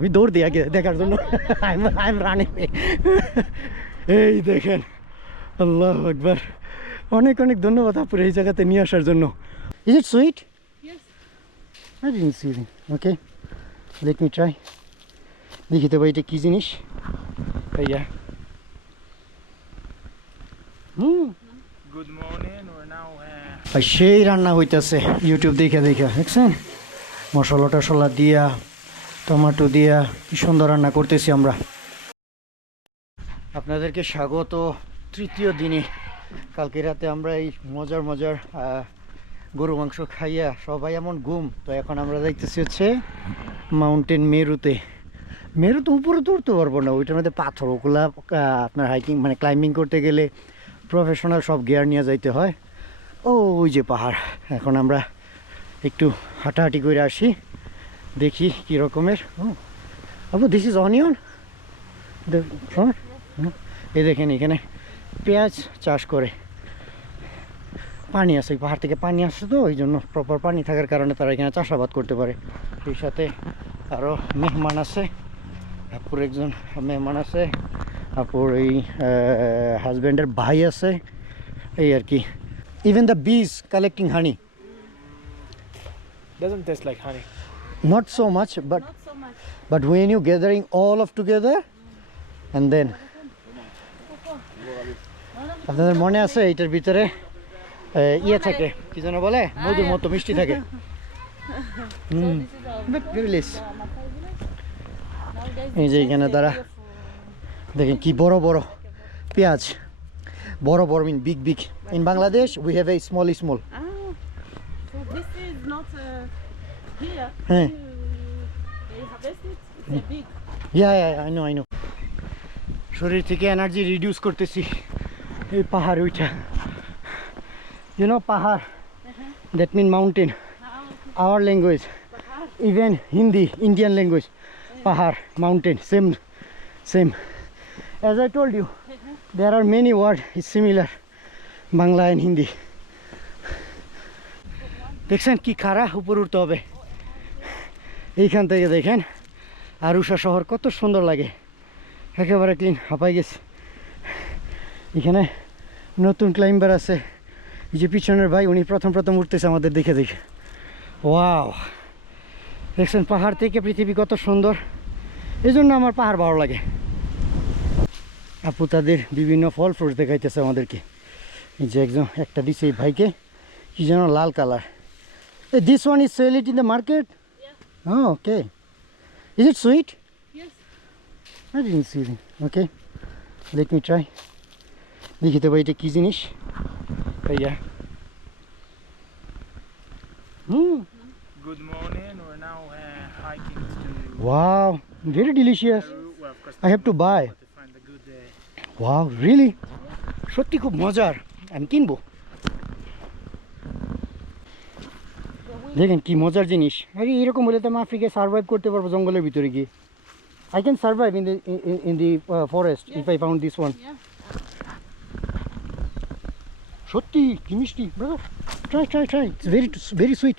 আমি দৌড় দিই আগে দেখার জন্য আই এম রানিং এই দেখেন আল্লাহ একবার অনেক অনেক ধন্যবাদ আপুর এই জায়গাতে নিয়ে আসার জন্য is it sweet Yes. I didn't see them. Okay, let me try. দেখি তো ভাই এটা কি জিনিস ভাইয়া হুম morning. We're. Uh, ভাই সেই রান্না হইতেছে ইউটিউব দেখে দেখে দেখছেন মশলা টশলা দিয়া টমেটো দিয়া কি সুন্দর রান্না করতেছি আমরা। আপনাদেরকে স্বাগত তৃতীয় দিনে। কালকে রাতে আমরা এই মজার মজার গরু মাংস খাইয়া সবাই এমন ঘুম, তো এখন আমরা দেখতেছি হচ্ছে মাউন্টেন মেরুতে। মেরু তো উপরে তো উঠতে পারব না, ওইটার মধ্যে পাথর ওগুলা আপনার হাইকিং মানে ক্লাইম্বিং করতে গেলে প্রফেশনাল সব গিয়ার নিয়ে যাইতে হয়। ও, ওই যে পাহাড়। এখন আমরা একটু হাঁটাহাঁটি করে আসি। দেখি কী রকমের। আবু দিস ইজ অনিয়ন এই দেখেন এখানে পেঁয়াজ চাষ করে। পানি আছে, পাহাড় থেকে পানি আসছে তো, ওই জন্য প্রপার পানি থাকার কারণে তারা এখানে চাষাবাদ করতে পারে। সেই সাথে আরও মেহমান আছে। আপুর একজন মেহমান আছে। আপুর এই হাজব্যান্ডের ভাই আছে। এই আর কি। Even the bees collecting honey doesn't taste like honey. Not so much but Not so much. but when you gathering all of together and then আপনাদের মনে আছে এইটার ভিতরে ইয়ে থাকে কি যেন বলে মধুর মতো মিষ্টি থাকে এই যে এখানে তারা দেখেন কি বড় বড় পেঁয়াজ বড় বড় mean big big in Bangladesh we have a small small here. Hey. You, they harvest it. It's a big. Ya I know I know শরীর থেকে এনার্জি রিডিউস করতেছি। এই পাহাড় ওইটা। ইউ নো পাহাড়? That mean mountain Now, our language even Hindi Indian language পাহাড় mountain same same as I told you there are many word is similar Bangla and Hindi দেখছেন কি খারা উপর উঠতে হবে এইখান থেকে দেখেন, আর উষা শহর কত সুন্দর লাগে। একেবারে ক্লিন হাঁপাই গেছে। এখানে নতুন ক্লাইম্বার আছে। এই যে পিছনের ভাই, উনি প্রথম প্রথম উঠতেছে আমাদের দেখে দেখে। ওয়াও! দেখছেন, পাহাড় থেকে পৃথিবী কত সুন্দর। এই জন্য আমার পাহাড় ভালো লাগে। আপু তাদের বিভিন্ন ফল ফ্রুট দেখাইতেছে আমাদেরকে। এই যে একজন, একটা দিছে এই ভাইকে। কি যেন লাল colour this one is sell it in the market Oh, okay. Is it sweet? yes. I didn't see it. Okay. Let me try. দেখি তো ভাই এটা কি জিনিস ভাইয়া হুম Good morning. We're now uh, hiking to wow very delicious Peru. Well, of course, I have to buy. to find a good. Uh, wow really সত্যি খুব মজার আমি কিনবো দেখেন কি মজার জিনিস। আরে, এরকম হলে তো আমি আফ্রিকায় সার্ভাইভ করতে পারব জঙ্গলের ভিতরে গিয়ে। I can survive in the in the forest if I found this one সত্যি, কি মিষ্টি try try try it's very very sweet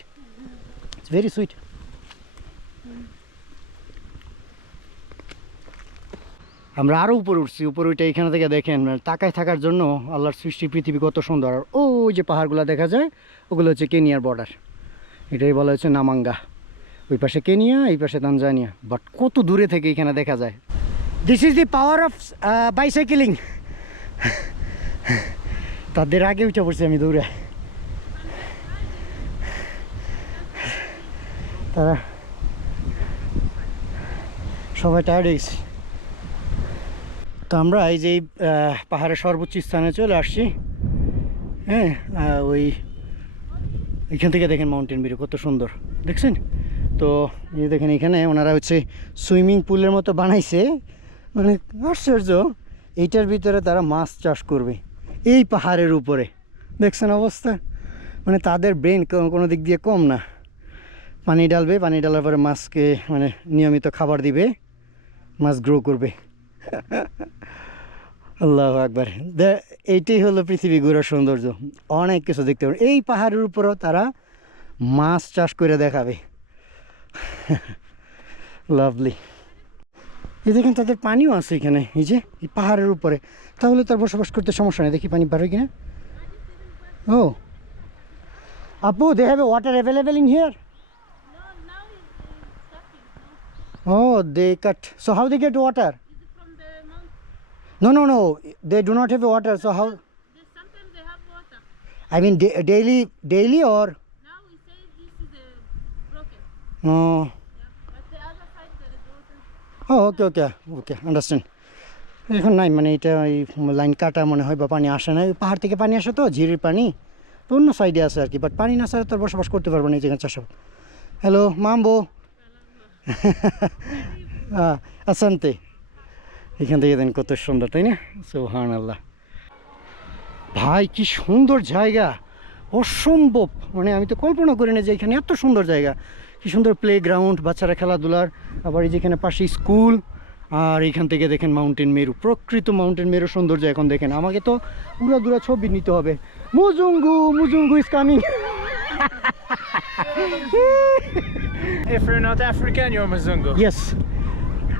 it's very sweet আমরা আরও উপরে উঠছি, উপরে উঠে এখানে থেকে দেখেন মানে তাকায় থাকার জন্য আল্লাহর সৃষ্টি পৃথিবী কত সুন্দর। আর ওই যে পাহাড়গুলো দেখা যায়, ওগুলো হচ্ছে কেনিয়ার বর্ডার। এটাই বলা হচ্ছে নামাঙ্গা। ওই পাশে কেনিয়া, এই পাশে তানজানিয়া। বাট কত দূরে থেকে এখানে দেখা যায়? This is the power of bicycling তাদের আগে উঠে পড়ছি আমি দৌড়ে তারা সবাই টায়ার্ড হয়ে গেছি। তো আমরা এই যে পাহাড়ের সর্বোচ্চ স্থানে চলে আসছি। হ্যাঁ ওই এখান থেকে দেখেন মাউন্টেন ভিউ কত সুন্দর। দেখছেন? তো এই দেখেন এখানে ওনারা হচ্ছে সুইমিং পুলের মতো বানাইছে। মানে আশ্চর্য, এইটার ভিতরে তারা মাছ চাষ করবে, এই পাহাড়ের উপরে। দেখছেন অবস্থা? মানে তাদের ব্রেন কোনো দিক দিয়ে কম না। পানি ডালবে পানি ডালার পরে মাছকে মানে নিয়মিত খাবার দিবে, মাছ গ্রো করবে। আল্লাহ একবার এইটাই হলো পৃথিবী ঘোরার সৌন্দর্য। অনেক কিছু দেখতে পাবে এই পাহাড়ের উপরেও তারা মাছ চাষ করে দেখাবে। লাভলি এই দেখেন তাদের পানিও আছে এখানে। এই যে এই পাহাড়ের উপরে। তাহলে তার বসবাস করতে সমস্যা নেই। দেখি পানি পারে কিনা। ও। আপু they have water available in here. O they cut so how they get water Is it from the no no no they do not have water so how sometimes they have water. I mean daily daily or Now we say this is uh, broken. ও Yeah. But the other side there is water. ও okay okay okay understand এখন নাই মানে এটা এই line কাটা মনে হয় বা পানি আসে না পাহাড় থেকে পানি আসে তো ঝিরির পানি। তো অন্য সাইডে আছে আর কি বাট পানি না ছাড়া তো বসবাস করতে পারব না এই জায়গায় চাষ হ্যালো মামবো। আসান্তে এখান থেকে দেন কত সুন্দর তাই না? সুহান আল্লাহ ভাই কি সুন্দর জায়গা। অসম্ভব। মানে আমি তো কল্পনা করি না যে এখানে এত সুন্দর জায়গা। কি সুন্দর প্লে গ্রাউন্ড বাচ্চারা খেলাধুলার। আবার এই যেখানে পাশে স্কুল আর এখান থেকে দেখেন মাউন্টেন মেরু। প্রকৃত মাউন্টেন মেরু সৌন্দর্য এখন দেখেন। আমাকে তো উড়াদুরা ছবি নিতে হবে। মুজুঙ্গু মুজুঙ্গু is coming If you're not African, you're Mzungu. Yes.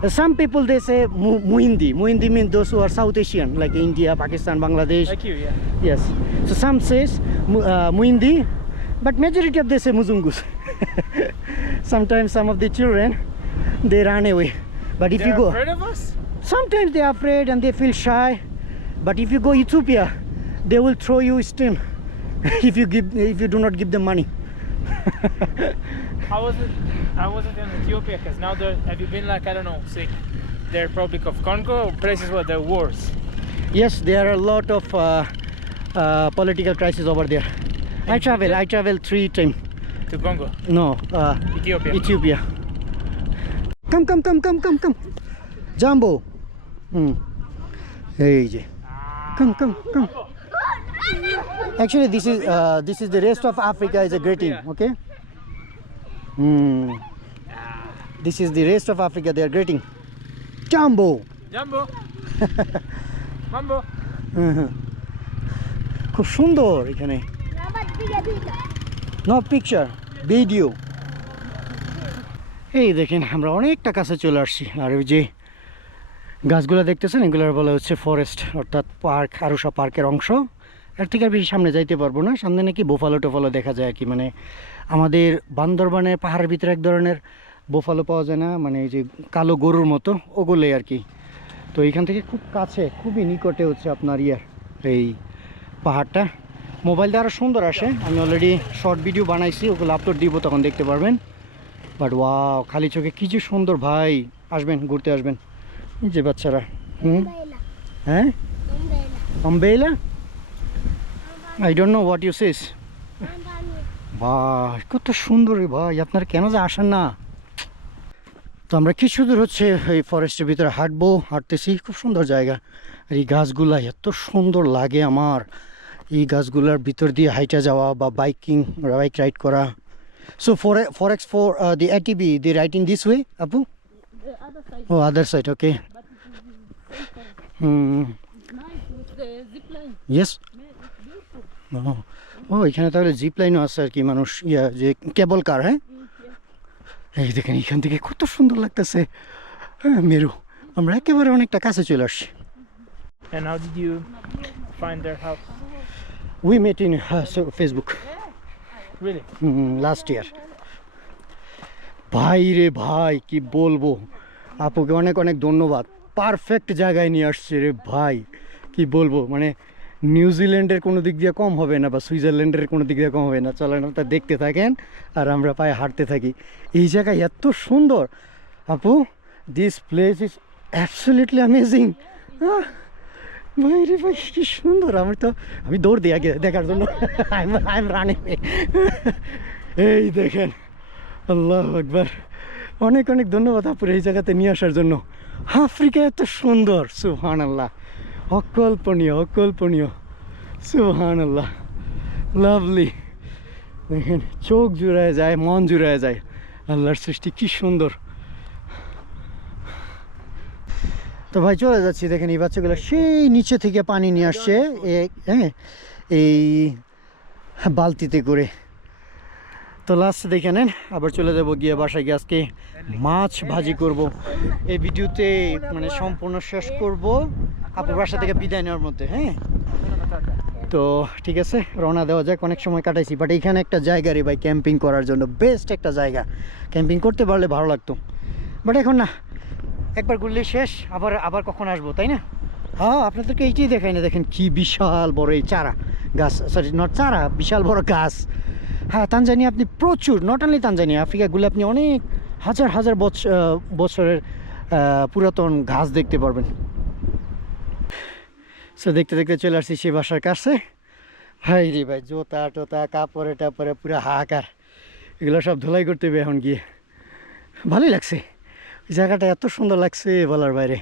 Some people they say Mu- Muindi. Muhindi means those who are South Asian, like India, Pakistan, Bangladesh. Like you, yeah. Yes. So some says uh, Muhindi, but majority of they say Muzungus. Sometimes some of the children they run away. But if They're you go, afraid of us? sometimes they are afraid and they feel shy. But if you go Ethiopia, they will throw you stone if you give if you do not give them money. How was it? I wasn't in Ethiopia because now there have you been like I don't know say the Republic of Congo places where there are wars. Yes, there are a lot of uh, uh, political crisis over there. In I travel. I travel three times. To Congo. No. Uh, Ethiopia. Ethiopia. Come, come, come, come, come, come. Jumbo. Hmm. Hey, come, come, come. Actually this is uh, this is the rest of africa is a greeting okay hmm. this is the rest of africa they are greeting jumbo Jumbo. Mambo. খুব সুন্দর এখানে no picture video এই দেখেন আমরা অনেকটা কাছে চলে আসছি আর ওই যে গাছগুলো দেখতেছেন এগুলোর বলা হচ্ছে ফরেস্ট অর্থাৎ পার্ক আরুষা পার্কের অংশ এর থেকে আর বেশি সামনে যাইতে পারব না। সামনে নাকি বোফালো টোফালো দেখা যায় আর কি। মানে আমাদের বান্দরবানের পাহাড়ের ভিতরে এক ধরনের বোফালো পাওয়া যায় না। মানে এই যে কালো গরুর মতো ওগুলোই আর কি। তো এইখান থেকে খুব কাছে খুবই নিকটে হচ্ছে আপনার ইয়ার এই পাহাড়টা। মোবাইলটা আরও সুন্দর আসে। আমি অলরেডি শর্ট ভিডিও বানাইছি ওগুলো আপলোড দিব তখন দেখতে পারবেন। বাট ওয়াও খালি চোখে কি যে সুন্দর ভাই। আসবেন ঘুরতে আসবেন। যে বাচ্চারা হুম? হ্যাঁ? অম্বেলা I don't know what you sees ভাই কত সুন্দর রে ভাই আপনারা কেন যে আসেন না তো আমরা কিছু দূর হচ্ছে এই ফরেস্টের ভিতরে হাঁটবো হাঁটতেছি খুব সুন্দর জায়গা আর এই গাছগুলা এত সুন্দর লাগে আমার এই গাছগুলার ভিতর দিয়ে হাইটা যাওয়া বা বাইকিং বাইক রাইড করা so for forex for the ATV the riding this way আপু The other side. ও other side okay. Hmm. Yes. ও এখানে তাহলে জিপ লাইনও আছে আর কি মানুষ ইয়া যে কেবল কার হ্যাঁ? এই দেখেন এখান থেকে কত সুন্দর লাগতেছে। হ্যাঁ মেরু আমরা একেবারে অনেকটা কাছে চলে আসছি। And how did you find their house? We met in Facebook Really? Mm, last year ভাই রে ভাই কি বলব? আপুকে অনেক অনেক ধন্যবাদ। পারফেক্ট জায়গায় নিয়ে আসছে রে ভাই কি বলব? মানে নিউজিল্যান্ডের কোনো দিক দিয়ে কম হবে না বা সুইজারল্যান্ডের কোনো দিক দিয়ে কম হবে না। চলেন তা দেখতে থাকেন আর আমরা পায়ে হাঁটতে থাকি। এই জায়গায় এত সুন্দর। আপু this place is absolutely amazing ভাই রে ভাই, কি সুন্দর। আমি তো, আমি দৌড় দিই আগে দেখার জন্য। আই এম রানিং এই দেখেন, আল্লাহ একবার অনেক অনেক ধন্যবাদ আপুর এই জায়গাতে নিয়ে আসার জন্য। আফ্রিকা এত সুন্দর সুহান আল্লাহ অকল্পনীয় অকল্পনীয়। সুহান আল্লাহ লাভলি দেখেন, চোখ জুড়ায় যায়, মন জুড়ায় যায়। আল্লাহর সৃষ্টি কি সুন্দর। তো ভাই, চলে যাচ্ছি। দেখেন, এই বাচ্চাগুলো সেই নিচে থেকে পানি নিয়ে আসছে। হ্যাঁ এই বালতিতে করে। তো লাস্ট দেখে নেন, আবার চলে যাব গিয়ে বাসায় গিয়ে আজকে মাছ ভাজি করব। এই ভিডিওতে মানে সম্পূর্ণ শেষ করব। আপুর বাসা থেকে বিদায় নেওয়ার মধ্যে হ্যাঁ? তো ঠিক আছে, রওনা দেওয়া যাক, অনেক সময় কাটাইছি বাট এখানে একটা জায়গা রে ভাই, ক্যাম্পিং করার জন্য বেস্ট একটা জায়গা। ক্যাম্পিং করতে পারলে ভালো লাগতো। বাট এখন না, একবার ঘুরলে শেষ, আবার আবার কখন আসব, তাই না? হ্যাঁ আপনাদেরকে এইটাই দেখাই না, দেখেন কি বিশাল বড় এই চারা গাছ সরি নট চারা, বিশাল বড় গাছ। হ্যাঁ তানজানিয়া আপনি প্রচুর নট অনলি তানজানিয়া আফ্রিকাগুলো আপনি অনেক হাজার হাজার বছ- বছরের পুরাতন ঘাস দেখতে পারবেন। সো দেখতে দেখতে চলে আসছি সে বাসার কাছে। ভাই রে ভাই, জোতা টোতা, কাপড়ে টাপড়ে পুরো হাহাকার। এগুলো সব ধুলাই করতে হবে এখন গিয়ে। ভালোই লাগছে। জায়গাটা এত সুন্দর লাগছে বলার বাইরে।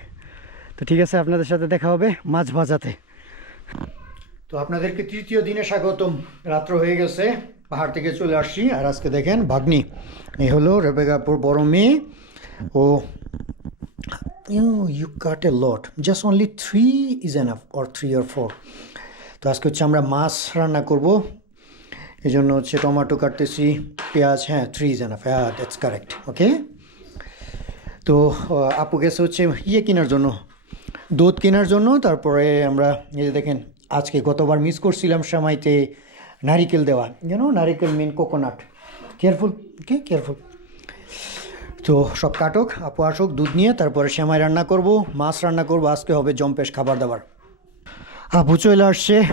তো ঠিক আছে, আপনাদের সাথে দেখা হবে মাছ ভাজাতে। তো আপনাদেরকে তৃতীয় দিনে স্বাগতম। রাত্র হয়ে গেছে, পাহাড় থেকে চলে আসছি। আর আজকে দেখেন ভাগ্নি। এই হলো রেবেগাপুর বড় মেয়ে ও you you cut a lot just only three is enough or three or four তো আজকে হচ্ছে আমরা মাছ রান্না করব। এই জন্য হচ্ছে টমেটো কাটতেছি, পেঁয়াজ হ্যাঁ থ্রি ইজ এনাফ হ্যাঁ দ্যাটস কারেক্ট ওকে তো আপু গেছে হচ্ছে ইয়ে কেনার জন্য, দুধ কেনার জন্য। তারপরে আমরা যে দেখেন, আজকে গতবার মিস করছিলাম সময়তে নারিকেল দেওয়া। জানো নারিকেল mean coconut careful okay careful তো সব কাটুক আপু আসুক দুধ নিয়ে তারপরে সেমাই রান্না করব। মাছ রান্না করব আজকে হবে জম্পেশ খাবার দাবার। আপু চলে আসছে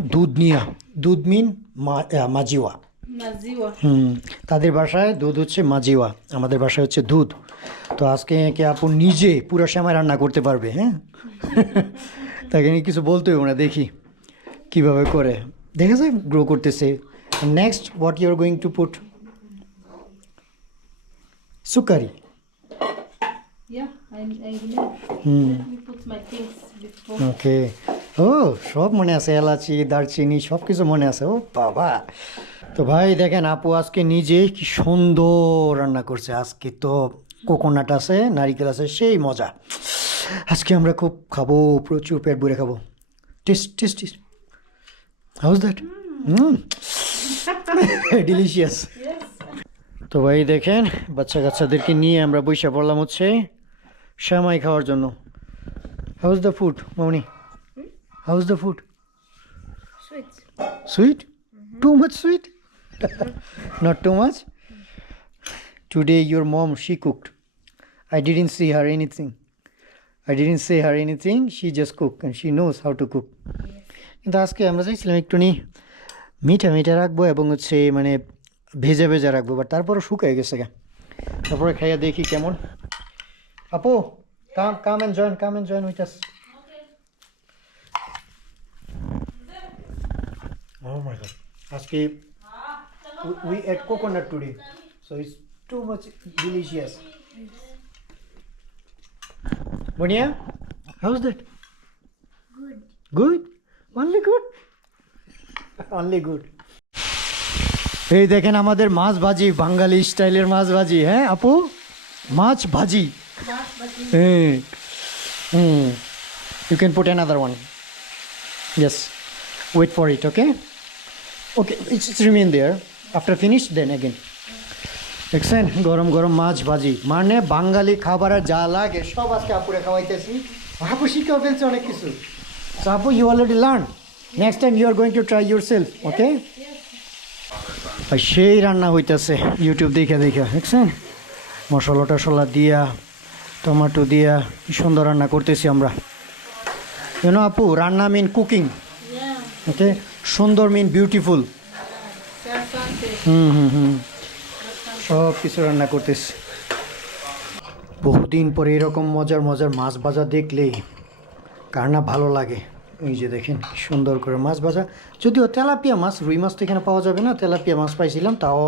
দুধ নিয়ে। দুধ মিন মা- মাজিওয়া। হুম তাদের বাসায় দুধ হচ্ছে মাজিওয়া আমাদের বাসায় হচ্ছে দুধ। তো আজকে একে আপু নিজে পুরো সেমাই রান্না করতে পারবে হ্যাঁ? তাকে নিয়ে কিছু বলতে হবে না দেখি কীভাবে করে। দেখেছে গ্রো করতেছে। Next what you are going to put সুকারি Yeah, I, I know. Hmm Let me put my things before. Okay ও সব মনে আছে এলাচি দারচিনি সব কিছু মনে আছে। ও বাবা। তো ভাই দেখেন আপু আজকে নিজে কি সুন্দর রান্না করছে। আজকে তো কোকোনাট আছে নারিকেল আছে সেই মজা। আজকে আমরা খুব খাব প্রচুর পেট ভরে খাব। Taste taste taste how's that hmm delicious. তো ভাই দেখেন বাচ্চা কাচ্চাদেরকে নিয়ে আমরা বৈশা পড়লাম হচ্ছে শ্যামাই খাওয়ার জন্য। How's the food Mamoni? How's the food sweet too much sweet not too much today your mom she cooked I didn't see her anything I didn't see her anything she just cook and she knows how to cook কিন্তু আজকে আমরা চাইছিলাম একটু নিই মিঠা মিঠা রাখব এবং হচ্ছে মানে ভেজা ভেজা রাখব বাট তারপরে শুকাই গেছে গা তারপরে খাইয়া দেখি কেমন আপু come come and join come and join with us Oh my god. Aski, we, we ate coconut today, so it's too much delicious. Bonia, how's that? Good. Good? Only good? Only good. এই দেখেন আমাদের মাছ ভাজি বাঙালি স্টাইলের মাছ ভাজি হ্যাঁ আপু? মাছ ভাজি হ্যাঁ হুম you can put another one Yes. Wait for it, okay Okay, it's, it's there after finish then then again. দেখছেন গরম গরম মাছ ভাজি মানে বাঙালি খাবারের যা লাগে সব আজকে আপুরে খাওয়াইতেছি। আপু শিখেও ফেলছে অনেক কিছু। সো আপু you already learn next time you are going to try yourself okay ভাই সেই রান্না হইতেছে ইউটিউব দেখে দেখে দেখছেন? মশলা টশলা দিয়া টমেটো দিয়া কি সুন্দর রান্না করতেছি আমরা। ইউনো আপু রান্না মিন কুকিং. ওকে সুন্দর মিন বিউটিফুল হুম হুম হুম। সব কিছু রান্না করতেছি। বহুদিন পরে এরকম মজার মজার মাছ ভাজা দেখলেই কার না ভালো লাগে। এই যে দেখেন সুন্দর করে মাছ ভাজা। যদিও তেলাপিয়া মাছ, রুই মাছ তো এখানে পাওয়া যাবে না, তেলাপিয়া মাছ পাইছিলাম, তাও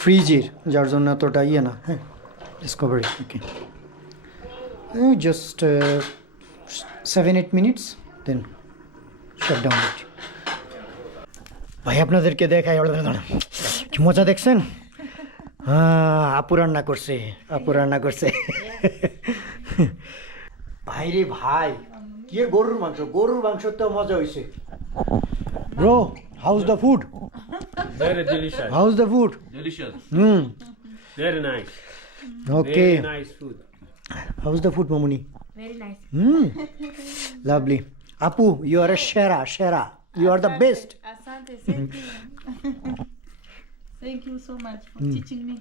ফ্রিজের, যার জন্য এতটা ইয়ে না হ্যাঁ discovery okay just seven eight minutes then shut down it ভাই, আপনাদেরকে দেখাই কি মজা দেখছেন? হ্যাঁ আপু রান্না করছে, আপু রান্না করছে। ভাই রে ভাই কি গরুর মাংস গরুর মাংস তো মজা হয়েছে bro how's the food Very delicious. How's the food Delicious. Hmm Very nice. Okay Very nice food. How's the food Mamuni Very nice. Hmm lovely আপু ইউ আর এ সেরা সেরা you are the best Asante, thank you. thank you so much for teaching me.